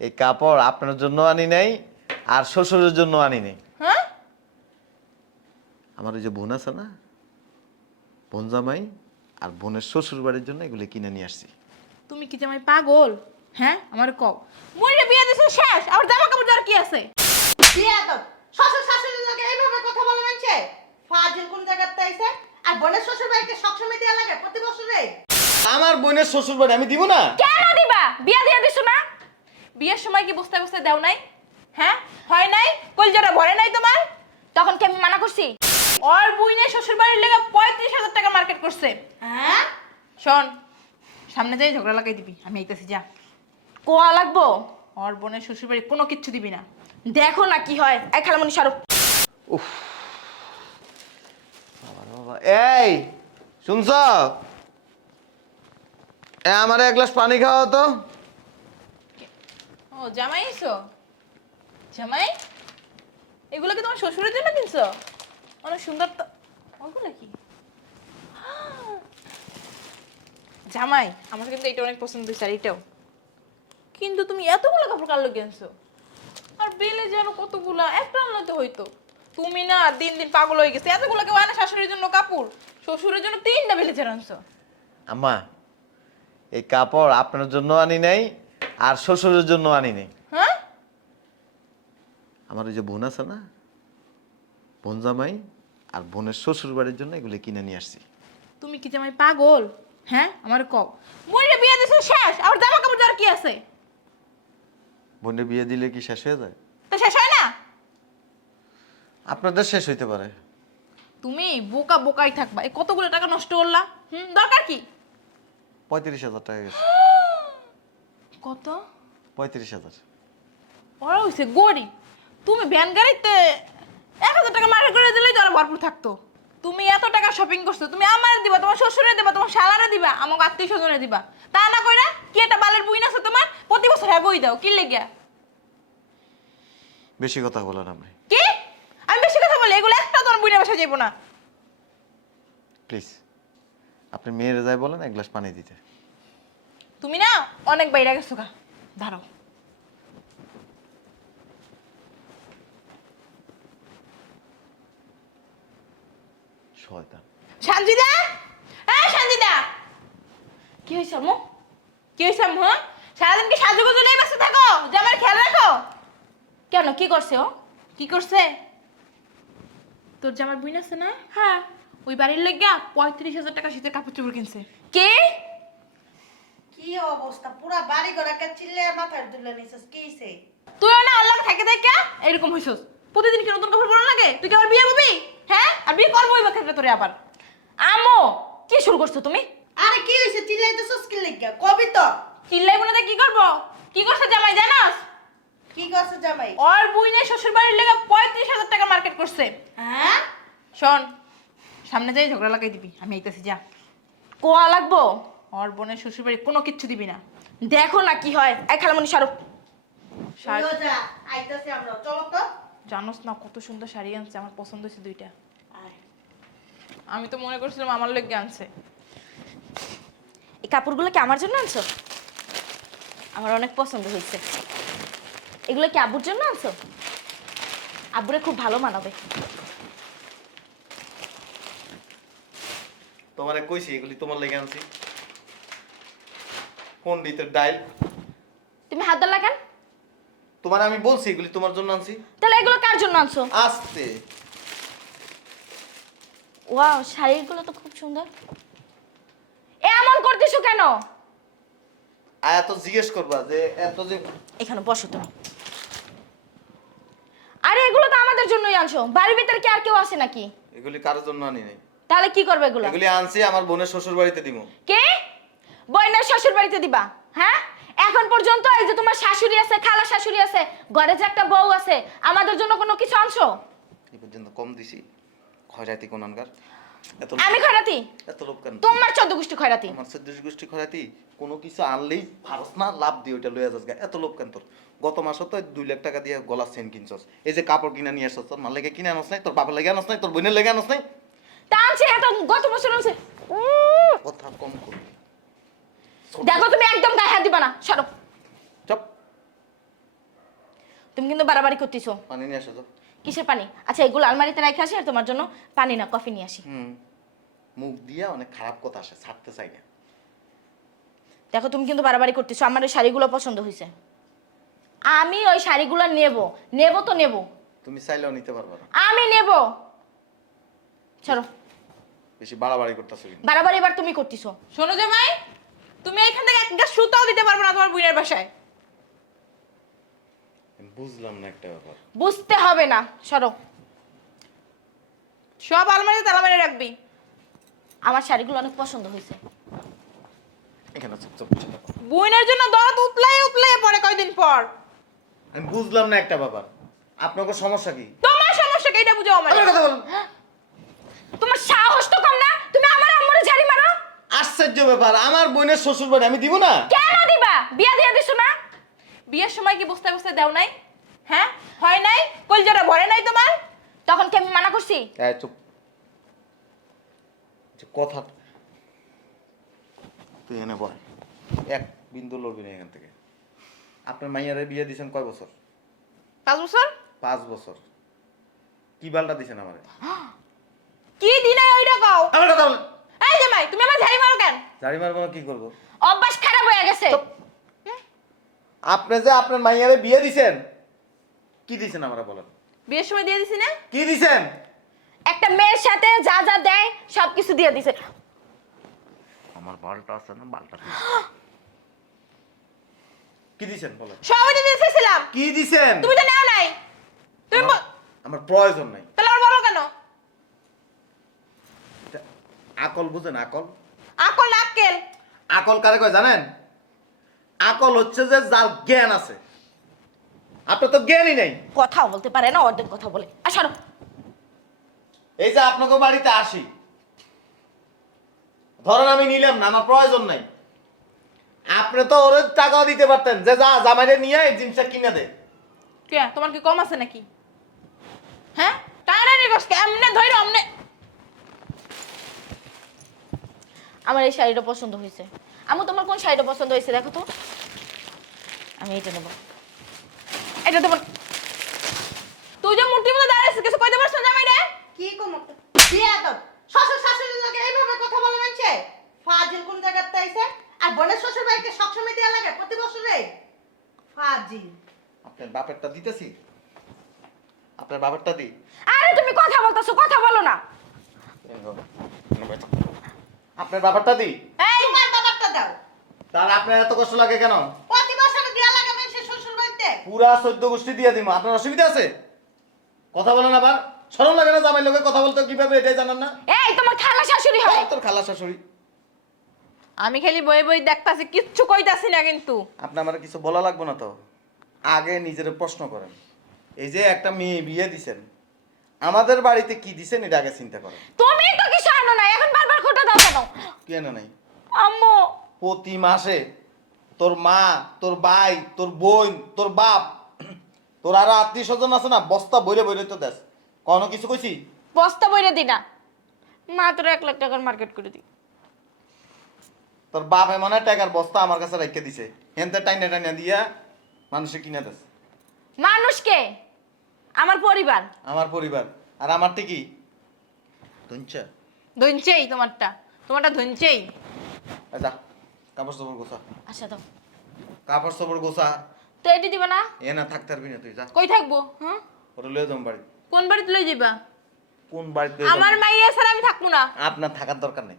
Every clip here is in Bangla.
এই কাপড় আপনার জন্য আনি নাই আর শ্বশুরের জন্য আনি নাই। হ্যাঁ? আমার ওই যে বোন আছে না বোন জামাই আর বোনের শ্বশুর বাড়ির জন্য এগুলো কিনে নিয়ে আসছি। তুমি কি জামাই পাগল? হ্যাঁ? আমার কও। মইরা বিয়ে দিছো শেষ আর জামা কাপড় দেওয়ার কি আছে? বিয়া তো শ্বশুর শাশুড়ির লগে এইভাবে কথা বলে মানছে। ফাজিল কোন জায়গাতে আইছে? আর বোনের শ্বশুর বাড়িতে সবসময় দেয়া লাগে প্রতি বছরে। আমার বোনের শ্বশুর বাড়ি আমি দিব না। কেন দিবা? বিয়া দিয়ে দিছো না? বিয়ের সময় কি বস্তায় বস্তায় দেও নাই? হ্যাঁ? হয় নাই? কলজারা ভরে নাই তোমার? তখন কি আমি মানা করছি? ওর বুইনে শ্বশুর বাড়ির লেগে পঁয়ত্রিশ হাজার টাকা মার্কেট করছে। হ্যাঁ? শোন সামনে যাই ঝগড়া লাগাই দিবি আমি আইতেছি যা। কোয়া লাগবো? ওর বোনের শ্বশুর বাড়ি কোনো কিচ্ছু দিবি না। দেখো না কি হয় এক খালামনি শাহরুখ উফ। বাবা এই শুনছ? এ আমার এক গ্লাস পানি খাওয়া তো। জামাই এসো। জামাই এগুলো কি তোমার শ্বশুরের জন্য কিনছো? অনেক সুন্দর তো ওগুলো কি জামাই, আমার কিন্তু এটা অনেক পছন্দ হয়েছে এটাও। কিন্তু তুমি এতগুলো কাপড় কার লোক আনছো আর বেলে যেন কতগুলা একটা আনলে তো হইতো। তুমি না দিন দিন পাগল হয়ে গেছে। এতগুলো কেউ আনে শাশুড়ির জন্য কাপড়? শ্বশুরের জন্য তিনটা বেলে যেন আনছো। আম্মা, এই কাপড় আপনার জন্য আনি নাই আর শ্বশুরের জন্য আনি নাই হ্যাঁ? আমার ওই যে বোন আছে না বোন জামাই আর বোনের শ্বশুর বাড়ির জন্য এগুলো কিনে নিয়ে আসছি। তুমি কি জামাই পাগল? হ্যাঁ? আমার কও। মইরা বিয়ে দিছো শেষ আর জামা কাপড় দেওয়ার কি আছে? বোনের বিয়ে দিলে কি শেষ হয়ে যায়? তো শেষ হয় না? আপনাদের শেষ হইতে পারে। তুমি বোকা বোকাই থাকবা। এই কতগুলো টাকা নষ্ট করলা? হুম দরকার কি? পঁয়ত্রিশ হাজার টাকা গেছে। কত? পঁয়ত্রিশ হাজার। ওরা হইছে গরিব। তুমি ভ্যান গাড়িতে এক হাজার টাকা মার্কেট করে দিলেই তো আরও ভরপুর থাকতো। তুমি এত টাকা শপিং করছ তুমি আমার দিবা তোমার শ্বশুরে দিবা তোমার শালারে দিবা আমাকে আত্মীয় স্বজনে দিবা। তা না কইরা কি একটা বালের বুইন আছে তোমার? প্রতি বছর হ্যাঁ বই দাও কি লেগিয়া? বেশি কথা বলেন আপনি। কি? আমি বেশি কথা বলি এগুলো একটা তোমার বুইনের বাসা যাইবো না। প্লিজ আপনি মেয়েরে যাই বলেন এক গ্লাস পানি দিতে। তুমি না অনেক বাইরে গেছো গা। দাঁড়াও। শয়তান। সঞ্জিদা হ্যাঁ সঞ্জিদা কি হয়েছে আম্মু? কি হয়েছে আম্মু হ্যাঁ? সারাদিন কি সাজু গুজু নেই ব্যস্ত থাকো? যে আমার খেয়াল রাখো। কেন কি করছে ও? কি করছে? তোর জামার বুইন আছে না? হ্যাঁ। ওই বাড়ির লেগা পঁয়ত্রিশ হাজার টাকা শীতের কাপড় চোপড় কিনছে। কে? কি অবস্থা? পুরা বাড়ি ঘর একটা চিল্লে মাথায় তুলে নিছিস কি হইছে? তুইও না আল্লাহ থাকে থাকে এরকম হইছস? প্রতিদিন কি নতুন কাপড় পরা লাগে? তুই কি আবার বিয়ে হবি হ্যাঁ? আর বিয়ে করব এবার ক্ষেত্রে তোরে আবার। আমো কি শুরু করছ তুমি? আরে কি হইছে চিল্লাইতেছিস কি লাগিয়া? কবি তো। চিল্লাই বোনাতে কি করব? কি করছে জামাই জানাস? কি করছে জামাই? ওর বুইনে শ্বশুর বাড়ির লেগে পঁয়ত্রিশ হাজার টাকা মার্কেট করছে। হ্যাঁ? শোন সামনে যাই ঝগড়া লাগাই দিবি। আমি আইতেছি যা। কোয়া লাগবো? ওর বোনের শ্বশুর বাড়ি কোনো কিচ্ছু দিবি না। দেখো না কি হয়। এক খালামনি শাহরুখ তুইও যা আইতাছি আমরা। চলো তো। জানোস না কত সুন্দর শাড়ি আনছে আমার পছন্দ হয়েছে দুইটা। আমি তো মনে করছিলাম আমার লেগে আনছে। এই কাপড়গুলো কি আমার জন্য আনছো? আমার অনেক পছন্দ হয়েছে। এগুলো কি আব্বুর জন্য আনছো? আব্বুরে খুব ভালো মানাবে। তোমারে কইছি এগুলি তোমার লেগে আনছি। পন্ডিতের ডাইল? তুমি হাত ধর লাগান তোমার আমি বলছি এগুলি তোমার জন্য আনছি। তাহলে এগুলো কার জন্য আনছো? আস্তে। ওয়াও শাড়িগুলো তো খুব সুন্দর। এ এমন করতেছো কেন? আর এত জিজ্ঞেস করবা যে এত যে এখানে বসো তুমি। আরে এগুলো তো আমাদের জন্যই আনছো। বাড়ির ভিতরে কি আর কেউ আসে নাকি? এগুলি কারোর জন্য আনি নাই। তাহলে কি করবে এগুলো? এগুলি আনছি আমার বোনের শ্বশুর বাড়িতে দিব কে? বইনের শ্বশুর বাড়িতে দিবা হ্যাঁ? এখন পর্যন্ত এই যে তোমার শাশুড়ি আছে খালা শাশুড়ি আছে ঘরে যে একটা বউ আছে আমাদের জন্য কোনো কিছু আনছো? এই পর্যন্ত কম দিছি। খয়রাতি কোনানকার এত আমি খয়রাতি এত লোক কেন? তোমার চোদ্দ গোষ্ঠী খয়রাতি আমার চোদ্দশ গোষ্ঠী খয়রাতি কোনো কিছু আনলেই ফারস না লাভ দিয়ে ওইটা লইয়া যাস। এত লোক কেন তোর? গত মাসে তো দুই লাখ টাকা দিয়ে গলা চেন কিনছস। এই যে কাপড় কিনে নিয়ে আসছস তোর মার লেগে কিনে আনস নাই তোর বাবার লেগে আনস নাই তোর বোনের লেগে আনস নাই। তা আনছে এত গত বছর আনছে। কথা কম কর। দেখো তুমি একদম গায়ে হাত দিবা না। সরো। চপ। তুমি কিন্তু বাড়াবাড়ি করতেছো। পানি নিয়ে আসো তো কিসের পানি? আচ্ছা এগুলো আলমারিতে রেখে আসি আর তোমার জন্য পানি না কফি নিয়ে আসি। হুম। মুখ দিয়া অনেক খারাপ কথা আসে ছাড়তে চাই না। দেখো তুমি কিন্তু বাড়াবাড়ি করতেছো আমার ওই শাড়িগুলো পছন্দ হয়েছে। আমি ওই শাড়িগুলো নেব। নেব তো নেব। তুমি চাইলেও নিতে পারবে না। আমি নেব। চলো বেশি বাড়াবাড়ি করতেছো বাড়াবাড়ি এবার তুমি করতেছো। শোনো যে জামাই তুমি এখান থেকে একটা সুতাও দিতে পারবে না তোমার বুইনের বাসায়। বুঝলাম না একটা ব্যাপার। বুঝতে হবে না সরো। সব আলমারিতে তালা মেরে রাখবি। আমার শাড়িগুলো অনেক পছন্দ হয়েছে। এখানে চুপচাপ বসে থাকো। বুইনের জন্য দরদ উতলাই উতলাই পরে কয়দিন পর। আমি বুঝলাম না একটা ব্যাপার। আপনাকে সমস্যা কি? তোমার সমস্যা কি? এটা বুঝো আমার আমার কথা বলুন তোমার সাহস তো কম না? তুমি আমার আম্মুরে ঝাড়ি মারো। আশ্চর্য ব্যাপার আমার বোনের শ্বশুর বাড়ি আমি দিব না? কেন দিবা? বিয়া দিয়ে দিছো না? বিয়ের সময় কি বস্তায় বস্তায় দেও নাই? হ্যাঁ? হয় নাই? কলজাটা ভরে নাই তোমার? তখন কি আমি মানা করছি? এই চুপ। যে কথা তুই এনে বল। এক বিন্দু লড়বি না এখান থেকে। আপনার মাইয়ারে বিয়ে দিয়েছেন কয় বছর? পাঁচ বছর? পাঁচ বছর। কি বালটা দিছেন আমারে? কি দিনে ওইটা কও? আমার কথা এই জামাই তুমি আমার ঝাড়ি মারো কেন? জারি মারবো না কি করব? অভ্যাস খারাপ হয়ে গেছে। আপনি যে আপনার মাইয়ারে বিয়ে দিছেন কি দিছেন আমরা বলেন? বিয়ের সময় দিয়ে দিছি না? কি দিছেন? একটা মেয়ের সাথে যা যা দেয় সবকিছু দিয়ে দিছে। আমার বালটা আছে না বালটা কি দিছেন বলেন? সবাই তো দিয়েছিলাম কি দিছেন? তুমি তো নেও নাই। তুমি আমার- প্রয়োজন নাই। তাহলে আর বলো কেন? আকল বুঝেন আকল। আকল নাক্কেল আকল কারে কয় জানেন? আকল হচ্ছে যে যার জ্ঞান আছে। আপনার তো জ্ঞানই নেই। কথাও বলতে পারে না অর্ধেক কথা বলে। আর এই যে আপনাকে বাড়িতে আসি। ধরেন আমি নিলাম না আমার প্রয়োজন নাই। আপনি তো ওর টাকাও দিতে পারতেন যে যা জামাইরে নিয়ে এই জিনিসটা কিনে দে। কে? তোমার কি কম আছে নাকি? হ্যাঁ? টানাটানি করছ এমনে ধইরো এমনে আমার এই শাড়িটা পছন্দ হয়েছে। আমু তোমার কোন শাড়িটা পছন্দ হয়েছে দেখো তো। আমি এটা নেব। এটা তোমার তুই যে মূর্তির মধ্যে দাঁড়াইছিস কিছু কইতে পারছ না জামাই রে? কি কম বিয়া তো শ্বশুর শাশুড়ির লোকে এইভাবে কথা বলে মানছে? ফাজিল কোন জায়গাতে আইছে? আর বোনের শ্বশুর বাড়িকে সবসময় দেওয়া লাগে প্রতি বছরে? ফাজিল। আপনার বাপেরটা দিতেছি? আপনার বাপেরটা দি। আরে তুমি কথা বলতেছো কথা বলো না। আপনার বাপেরটা দি। এই তোমার বাবারটা দাও। তাহলে আপনার এত কষ্ট লাগে কেন? প্রতি বছরে দেওয়া লাগে মানুষের শ্বশুর বাড়িতে পুরা চোদ্দ গোষ্ঠী দিয়ে দিব আপনার অসুবিধা আছে? কথা বলেন আবার। সরল লাগে না জামাই লোকে কথা বলতে? কীভাবে এটাই জানান না? এই তোমার খালা শাশুড়ি হয়। তোর খালা শাশুড়ি। আমি খালি বই বই দেখতাছি কিচ্ছু কইতাছি না কিন্তু। আপনি আমার কিছু বলা লাগবে না তো? আগে নিজের প্রশ্ন করেন। এই যে একটা মেয়ে বিয়ে দিছেন আমাদের বাড়িতে কি দিছেন এটা আগে চিন্তা করেন। তুমি তো কিছু আনো না এখন বারবার খোটা দাও কেন? কেন নাই? আম্মু। প্রতি মাসে তোর মা তোর ভাই তোর বোন তোর বাপ তোর আরও আত্মীয় স্বজন আছে না বস্তা বইরে বইরে তো দেশ। কোনো কিছু কইছি? বস্তা বইরে দি না। মা তোর এক লাখ টাকার মার্কেট করে দি। তোর বাপ এমন টাকার বস্তা আমার কাছে রেখে দিছে। হেনতে টাইনা টাইনা দিয়া মানুষে কিনে দেশ। মানুষকে আমার পরিবার। আমার পরিবার। আর আমারটা কি? তুঞ্চা ধুনছেই তোমারটা তোমারটা ধুনছেই। যা কাপড় চোপড় গোছা। আচ্ছা দাও। কাপড় চোপড় গোছা। তো এটি দিবা না? এ না থাকতে পারবি না তুই যা। কই থাকব হ্যাঁ ওটা লয়ে যাম বাড়ি। কোন বাড়িতে লই যাবা কোন বাড়িতে আমার মাইয়া ছাড়া আমি থাকব না। আপনার থাকার দরকার নেই।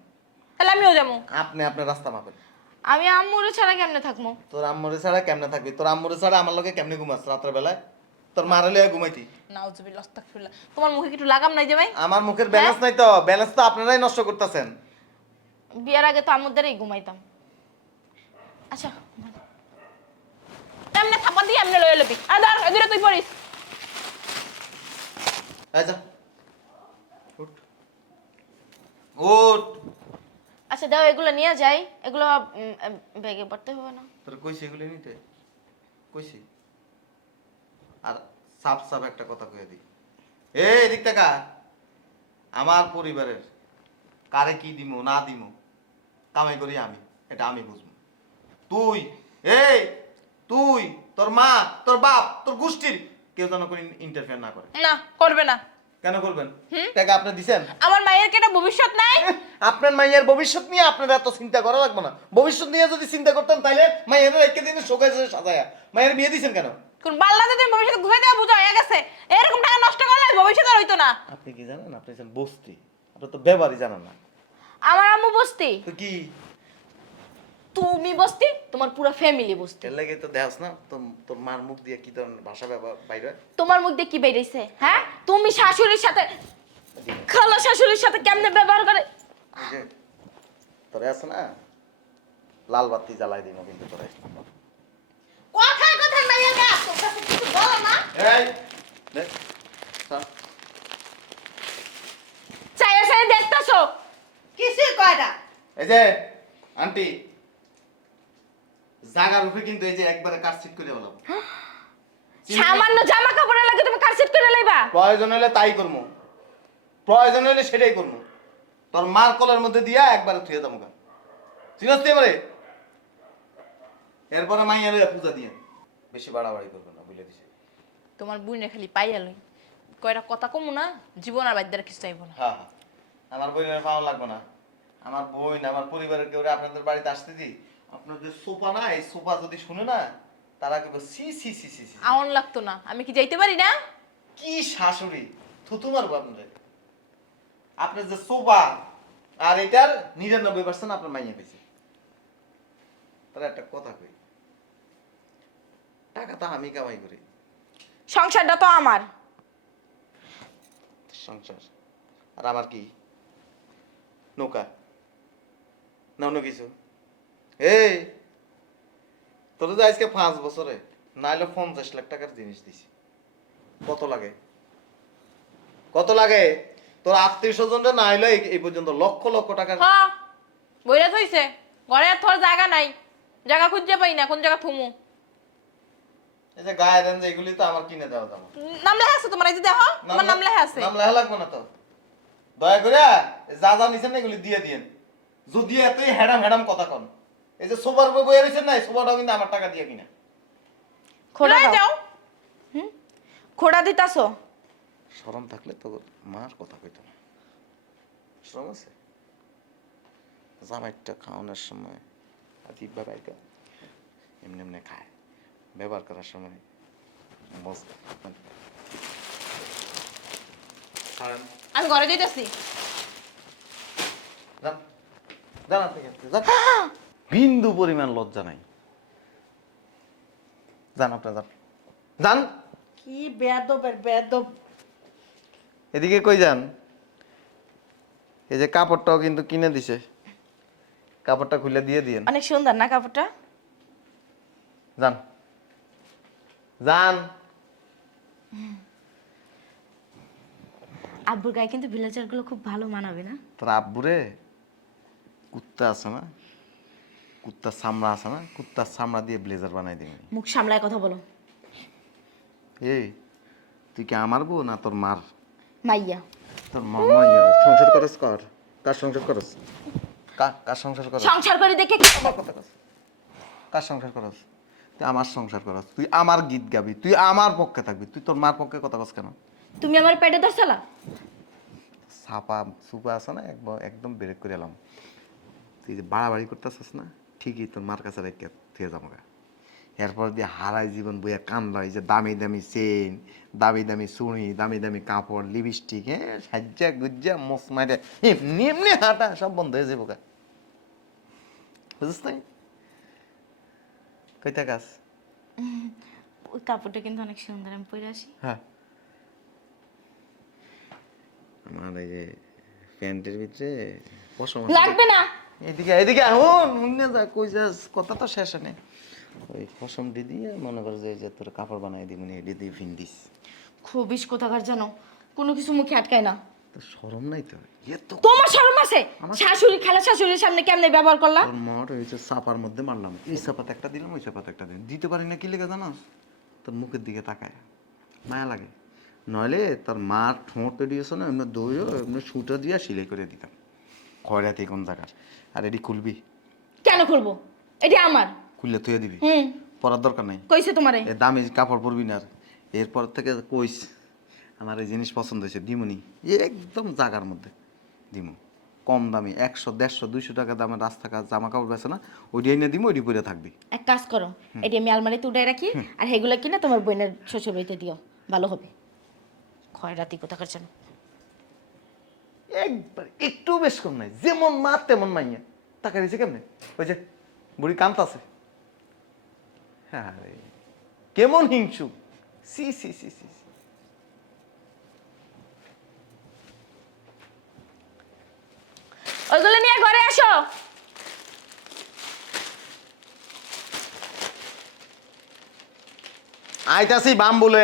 তাহলে আমিও যাব। আপনি আপনার রাস্তা মাপেন। আমি আম্মুরে ছাড়া কেমনে থাকব? তোর আম্মরে ছাড়া কেমনে থাকবি? তোর আম্মরে ছাড়া আমার লগে কেমনে ঘুমাস রাতের বেলায়? তোর মারে লইয়া ঘুমাইতি। নাউজুবিল্লাহ আস্তাগফিরুল্লাহ। তোমার মুখে কি একটু লাগাম নাই যে ভাই? আমার মুখের ব্যালেন্স নাই তো ব্যালেন্স তো আপনারাই নষ্ট করতেছেন। বিয়ার আগে তো আম্মুদেরই ঘুমাইতাম। আচ্ছা এমনে থাপা দিয়ে এমনে লয়ে লবি। আর ধর এদিকে তুই পড়িস। যা। উঠ। উঠ। আচ্ছা দাও এগুলো নিয়ে যাই। এগুলো ব্যাগে পড়তে হবে না। তোর কইছি এগুলি নিতে? কইছি। আর সাপ সাপ একটা কথা কইয়া দি এই এদিক টাকা আমার পরিবারের কারে কি দিমু না দিমু কামাই করি আমি এটা আমি বুঝব। তুই এই তুই তোর মা তোর বাপ তোর গোষ্ঠীর কেউ যেন কোনো ইন্টারফেয়ার না করে। না করবে না। কেন করবেন? টাকা আপনি দিছেন? আমার মায়ের কি একটা ভবিষ্যৎ নাই? আপনার মাইয়ের ভবিষ্যৎ নিয়ে আপনার এত চিন্তা করা লাগবে না। ভবিষ্যৎ নিয়ে যদি চিন্তা করতেন তাহলে মাইয়ের একে দিনে শোকায় সাজায়া। মায়ের বিয়ে দিছেন কেন? কোন বাল্লাতে তুমি ভবিষ্যৎ ঘুরে দেওয়া বুঝা হয়ে গেছে। এরকম টাকা নষ্ট করলে আর হইতো না। আপনি কি জানেন? আপনি জানেন বস্তি। আপনি তো ব্যবহারই জানেন না। আমার আম্মু বসতি। তো কি? তুমি বসতি তোমার পুরো ফ্যামিলি বসতি। এর লাগে তো দেখাস না তোর তোর মার মুখ দিয়ে কি ধরনের ভাষা ব্যবহার বাইরে তোমার মুখ দিয়ে কি বেরিয়েছে হ্যাঁ? তুমি শাশুড়ির সাথে খালা শাশুড়ির সাথে কেমনে ব্যবহার করে? তোরে আছে না? লাল বাতি জ্বালাই দিন কিন্তু তোরে কথায় কথায় মাইয়া গা তোর কাছে বলো না না এই প্রয়োজন হলে তাই করব প্রয়োজন হলে সেটাই করব তোর মার মধ্যে দিয়া একবারে থুয়ে এবারে এরপরে মাইয়া লইয়া পূজা দিয়ে বেশি বাড়াবাড়ি করবে বুঝলে দিছে। তোমার বুইনে খালি পাইয়া লই। কয়টা কথা কমু না জীবন আর বাদ্যার কিছু চাইব না। হ্যাঁ হ্যাঁ। আমার বোনের পাওয়া লাগবে না। আমার বোন আমার পরিবারের কেউ আপনাদের বাড়িতে আসতে দিই আপনাদের সোফা না এই সোফা যদি শুনে না তারা কেবল সি সি সি সি সি আউন লাগতো না। আমি কি যাইতে পারি না? কি শাশুড়ি থুতু মারবো আপনাদের। আপনার যে সোফা আর এটার নিরানব্বই পার্সেন্ট আপনার মাইয়া পেয়েছে তাহলে একটা কথা কই টাকা তো আমি কামাই করি। সংসারটা তো আমার। সংসার। আর আমার কি? নৌকা। না অন্য কিছু। এই তোর যে আজকে পাঁচ বছরে। নাইলে পঞ্চাশ লাখ টাকার জিনিস দিছি। কত লাগে? কত লাগে? তোর আত্মীয় স্বজনরা না হইলে এই- পর্যন্ত লক্ষ লক্ষ টাকার হ্যাঁ বইরা থইছে। ঘরে আর তোর জায়গা নাই। জায়গা খুঁজে পাই না কোন জায়গা থুমু? এই যে গায়ে দেন যে এগুলি তো আমার কিনে দেওয়া দাম নাম লেখা আছে তোমার এই যে দেখো তোমার নাম লেখা আছে। নাম লেখা লাগবে না তো। দয়া করে যা যা নিছেন এগুলি দিয়ে দিয়েন। যদি এতই হ্যাডাম হ্যাডাম কথা কন। এই যে সোবার বই বইয়া রয়েছেন না সোবাটাও কিন্তু আমার টাকা দিয়ে কিনা। খোড়া দাও। যাও খোড়া দিতাছো? শরম থাকলে তো মার কথা কইতো না। শরম আছে? জামাইটা খাওয়ানোর সময় আদিব বাবাইকে এমনি এমনি খায়। ব্যবহার করার সময় কারণ আমি ঘরে যান। বিন্দু পরিমাণ লজ্জা নাই। যান আপনার যান। যান। কি বেদবের বেদব এদিকে কই যান? এই যে কাপড়টাও কিন্তু কিনে দিছে। কাপড়টা খুলে দিয়ে দিয়েন। অনেক সুন্দর না কাপড়টা? যান। যান আব্বুর গায়ে কিন্তু ভিলেজারগুলো খুব ভালো মানাবে না। তোর আব্বুরে? কুত্তা আছে না? কুত্তার চামড়া আছে না? কুত্তার চামড়া দিয়ে ব্লেজার বানাই দিবি। মুখ সামলায় কথা বলো। এই তুই কি আমার বউ না তোর মার? মাইয়া। তোর মামা ইয়া, সংসার করস কর। কার সংসার করস? কার কার সংসার করস? সংসার করে দেখে কি কার সংসার করস? তুই আমার সংসার করস তুই আমার গীত গাবি তুই আমার পক্ষে থাকবি তুই তোর মার পক্ষে কথা কস কেন? তুমি আমার পেটে ধরছালা ছাপা সুপা আছে না একবার একদম ব্রেক করে এলাম। তুই যে বাড়াবাড়ি করতেছিস না ঠিকই তোর মার কাছে রেখে থেকে যাব গা। এরপর দিয়ে হারাই জীবন বইয়া এই যে দামি দামি চেন দামি দামি চুড়ি দামি দামি কাপড় লিপস্টিক হ্যাঁ সাজ্জা গুজ্জা মোস মাইরে এমনি এমনি হাঁটা সব বন্ধ হয়ে যাব গা। বুঝিস নাই? কইতা গাছ ওই কাপড়টা কিন্তু অনেক সুন্দর আমি পরে আসি। হ্যাঁ। আমার এই যে প্যান্টের ভিতরে পশম আছে। লাগবে না! এদিকে এদিকে শুনে যা কই যাস কথা তো শেষ নেই ওই পশম দিয়ে মনে কর যে এই যে তোর কাপড় বানাই দিই মানে এডি দিয়ে ফিন্ডিস খুবিস কোথাকার জানো কোনো কিছু মুখে আটকায় না। তো শরম নাই তো? এত তোমার শরম আছে? শাশুড়ি খালা শাশুড়ির সামনে কেমনে ব্যবহার করলা? তোর মার ওই যে চাপার মধ্যে মারলাম। এই চাপাতে একটা দিলাম ওই চাপাতে একটা দিলাম। দিতে পারি না কি লেগে জানাস তোর মুখের দিকে তাকায়। মায়া লাগে। নইলে তোর মার ঠোঁট পেরিয়েছে না এমনি দইও এমনি সুতো দিয়ে সিলাই করে দিতাম। খয়রাতে কোন জায়গার আর এটি খুলবি? কেন করব এটা আমার। খুললে তুই দিবি? হুম। পরার দরকার নাই। কইছে তোমারে। এ দামি কাপড় পরবি না এরপর থেকে কইস আমার এই জিনিস পছন্দ হয়েছে দিমুনি একদম জাগার মধ্যে। দিমু কম দামি একশো দেড়শো দুইশো টাকা দামের রাস্তাঘাট জামা কাপড় বেছে না ওইটি এনে দিমু ওইটি পরে থাকবি। এক কাজ করো এটি আমি আলমারিতে উঠাই রাখি আর সেগুলো কিনে তোমার বোনের শ্বশুর বাড়িতে দিও ভালো হবে। খয়রাতি কোথাকার জন্য একবার একটু বেশ কম নাই যেমন মা তেমন মাইয়া। টাকা দিয়েছে কেমনে? ওই যে বুড়ি কান্ত আছে হ্যাঁ কেমন হিংসু সি সি সি সি সি। ওইগুলো নিয়ে ঘরে আসো। আইতাছি বাম বলে